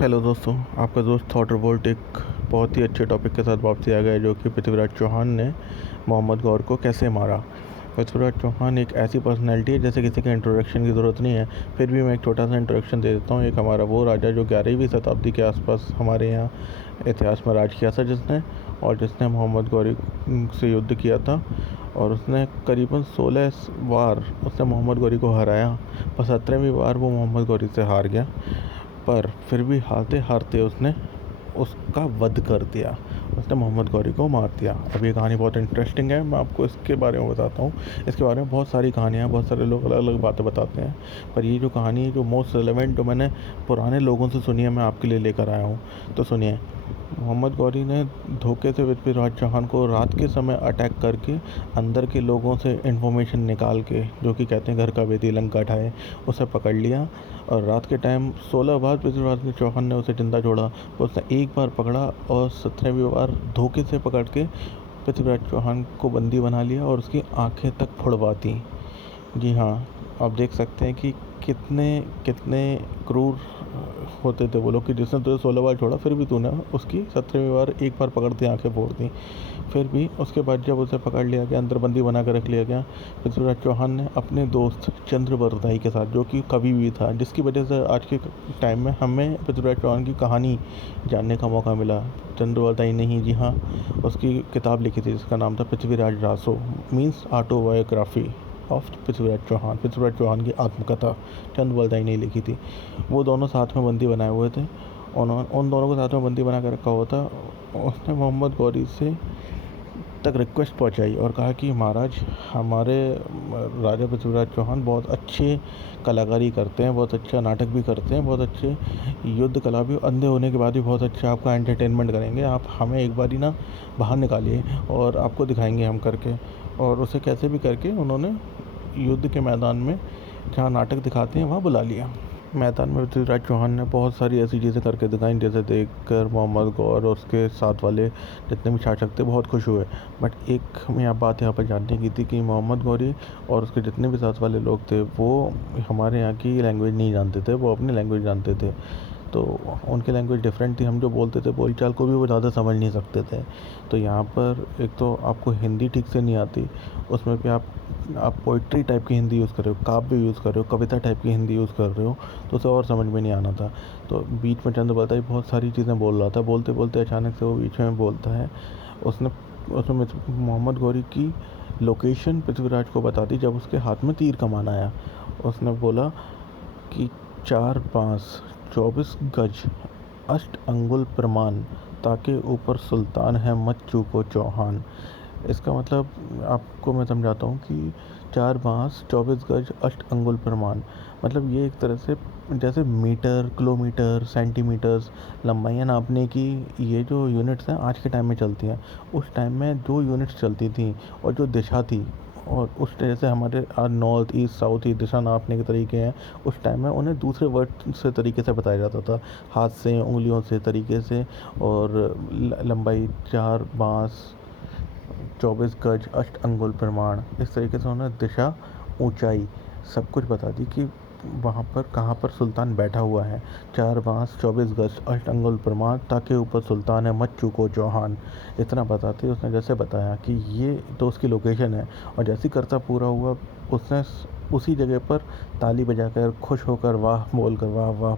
Hello दोस्तों, आपका दोस्त थॉट रिवोल्ट एक बहुत ही अच्छे टॉपिक के साथ वापसी आ गया है, जो कि पृथ्वीराज चौहान ने मोहम्मद गौर को कैसे मारा। पृथ्वीराज चौहान एक ऐसी पर्सनैलिटी है जैसे किसी के इंट्रोडक्शन की ज़रूरत नहीं है, फिर भी मैं एक छोटा सा इंट्रोडक्शन दे देता हूँ। एक हमारा वो राजा जो 11वीं शताब्दी के आसपास हमारे यहाँ इतिहास में राज किया था, जिसने मोहम्मद गौरी से युद्ध किया था, और उसने करीबन 16 बार उसने मोहम्मद गौरी को हराया। पर 17वीं बार वो मोहम्मद गौरी से हार गया, पर फिर भी हारते हारते उसने उसका वध कर दिया। उसने मोहम्मद गौरी को मार दिया। अब ये कहानी बहुत इंटरेस्टिंग है, मैं आपको इसके बारे में बताता हूँ। इसके बारे में बहुत सारी कहानियाँ, बहुत सारे लोग अलग अलग बातें बताते हैं, पर ये जो कहानी है, जो मोस्ट रेलेवेंट, जो मैंने पुराने लोगों से सुनी है, मैं आपके लिए लेकर आया हूँ। तो सुनिए। मोहम्मद गौरी ने धोखे से पृथ्वीराज चौहान को रात के समय अटैक करके अंदर के लोगों से इंफॉर्मेशन निकाल के, जो कि कहते हैं घर का भेदी लंका ढाए, उसे पकड़ लिया। और रात के टाइम 16 बार पृथ्वीराज चौहान ने उसे जिंदा छोड़ा, उसने एक बार पकड़ा और 17वीं बार धोखे से पकड़ के पृथ्वीराज चौहान को बंदी बना लिया और उसकी आंखें तक फोड़वा दी। जी हाँ, आप देख सकते हैं कि कितने कितने क्रूर होते थे वो लोग, कि जिसने तुझे 16 बार छोड़ा, फिर भी तूने उसकी 17वीं बार एक बार पकड़ दी, आंखें फोड़ दी। फिर भी उसके बाद जब उसे पकड़ लिया गया, अंदर बंदी बना कर रख लिया गया, पृथ्वीराज चौहान ने अपने दोस्त चंद्रबरदाई के साथ, जो कि कवि भी था, जिसकी वजह से आज के टाइम में हमें पृथ्वीराज चौहान की कहानी जानने का मौका मिला। चंद्रबरदाई ने ही, जी हाँ, उसकी किताब लिखी थी जिसका नाम था Prithviraj Raso, means autobiography of Prithviraj Chauhan की आत्मकथा चंद्रबरदाई ने लिखी थी। वो दोनों साथ में बंदी बनाए हुए थे, उन्होंने उन दोनों को साथ में बंदी बना कर रखा हुआ था। उसने मोहम्मद गौरी से तक रिक्वेस्ट पहुंचाई और कहा कि महाराज, हमारे राजा पृथ्वीराज चौहान बहुत अच्छे कलाकारी करते हैं, बहुत अच्छा नाटक भी करते हैं, बहुत अच्छे युद्ध कला भी, अंधे होने के बाद भी बहुत अच्छा आपका एंटरटेनमेंट करेंगे। आप हमें एक बारी ना बाहर निकालिए और आपको दिखाएंगे हम करके। और उसे कैसे भी करके उन्होंने युद्ध के मैदान में, जहाँ नाटक दिखाते हैं, वहाँ बुला लिया। मैदान में पृथ्वीराज चौहान ने बहुत सारी ऐसी चीज़ें करके दिखाई, जैसे देखकर मोहम्मद गौर और उसके साथ वाले जितने भी शासक थे बहुत खुश हुए। बट एक हमें यहाँ बात यहाँ पर जानने की थी कि मोहम्मद गौरी और उसके जितने भी साथ वाले लोग थे, वो हमारे यहाँ की लैंग्वेज नहीं जानते थे, वो अपनी लैंग्वेज जानते थे। तो उनकी लैंग्वेज डिफरेंट थी, हम जो बोलते थे बोलचाल को भी वो ज़्यादा समझ नहीं सकते थे। तो यहाँ पर एक तो आपको हिंदी ठीक से नहीं आती, उसमें भी आप पोइट्री टाइप की हिंदी यूज़ कर रहे हो, काव्य यूज़ कर रहे हो, कविता टाइप की हिंदी यूज़ कर रहे हो, तो उसे और समझ में नहीं आना था। तो बीच में चंद्रबरदाई बहुत सारी चीज़ें बोल रहा था, बोलते बोलते अचानक से वो बीच में बोलता है। उसने उसमें मोहम्मद गौरी की लोकेशन पृथ्वीराज को बता दी जब उसके हाथ में तीर कमान आया। उसने बोला कि 4 बांस 24 गज 8 अंगुल प्रमाण, ताके ऊपर सुल्तान है मत चूको चौहान। इसका मतलब आपको मैं समझाता हूँ कि 4 बांस 24 गज 8 अंगुल प्रमाण, मतलब ये एक तरह से जैसे मीटर, किलोमीटर, सेंटीमीटर्स, लंबाइयाँ नापने की ये जो यूनिट्स हैं आज के टाइम में चलती हैं, उस टाइम में जो यूनिट्स चलती थी और जो दिशा थी, और उस तरह से हमारे नॉर्थ ईस्ट साउथ ईस्ट दिशा नापने के तरीके हैं, उस टाइम में उन्हें दूसरे वर्ड से तरीके से बताया जाता था, हाथ से, उंगलियों से तरीके से। और लंबाई 4 बांस 24 गज 8 अंगुल प्रमाण, इस तरीके से उन्होंने दिशा, ऊंचाई, सब कुछ बता दी कि वहाँ पर कहाँ पर सुल्तान बैठा हुआ है। 4 बांस 24 गज 8 अंगुल प्रमाण, ताकि ऊपर सुल्तान है मत चूको चौहान। इतना बताते उसने जैसे बताया कि ये तो उसकी लोकेशन है, और जैसे ही कर्ता पूरा हुआ, उसने उसी जगह पर ताली बजाकर, खुश होकर, वाह बोलकर, वाह वाह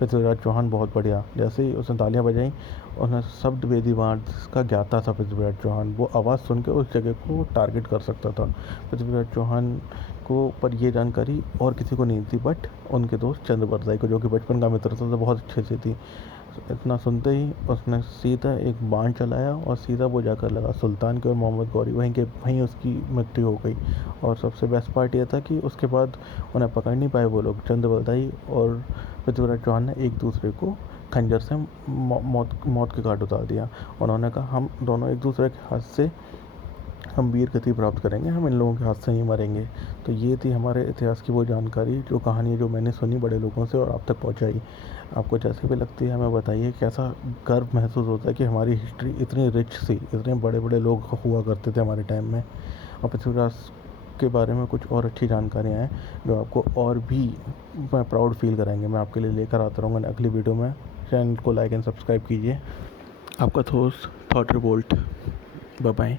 पृथ्वीराज चौहान बहुत बढ़िया, जैसे ही उसने तालियां बजाई, उन्हें शब्द वेदी वाण का ज्ञाता था पृथ्वीराज चौहान, वो आवाज़ सुन के उस जगह को टारगेट कर सकता था। पृथ्वीराज चौहान को पर ये जानकारी और किसी को नहीं थी, बट उनके दोस्त चंद्रबरदाई को, जो कि बचपन का मित्र था, तो बहुत अच्छे से थी। इतना सुनते ही उसने सीधा एक बाण चलाया और सीधा वो जाकर लगा सुल्तान के, और मोहम्मद गौरी वहीं उसकी मृत्यु हो गई। और सबसे बेस्ट पार्ट यह था कि उसके बाद उन्हें पकड़ नहीं पाए वो लोग, चंद्रबरदाई और पृथ्वीराज चौहान ने एक दूसरे को खंजर से मौत के घाट उतार दिया। उन्होंने कहा, हम दोनों एक दूसरे के हाथ से हम वीर गति प्राप्त करेंगे, हम इन लोगों के हाथ से नहीं मरेंगे। तो ये थी हमारे इतिहास की वो जानकारी, जो कहानी जो मैंने सुनी बड़े लोगों से और आप तक पहुंचाई। आपको जैसे भी लगती है हमें बताइए, कैसा गर्व महसूस होता है कि हमारी हिस्ट्री इतनी रिच थी, इतने बड़े बड़े लोग हुआ करते थे हमारे टाइम में। और पृथ्वीराज के बारे में कुछ और अच्छी जानकारियाँ हैं जो आपको और भी प्राउड फील कराएंगे, मैं आपके लिए लेकर आता रहूँगा अगली वीडियो में। चैनल को लाइक एंड सब्सक्राइब कीजिए। आपका दोस्त थॉट रिवोल्ट। Bye bye.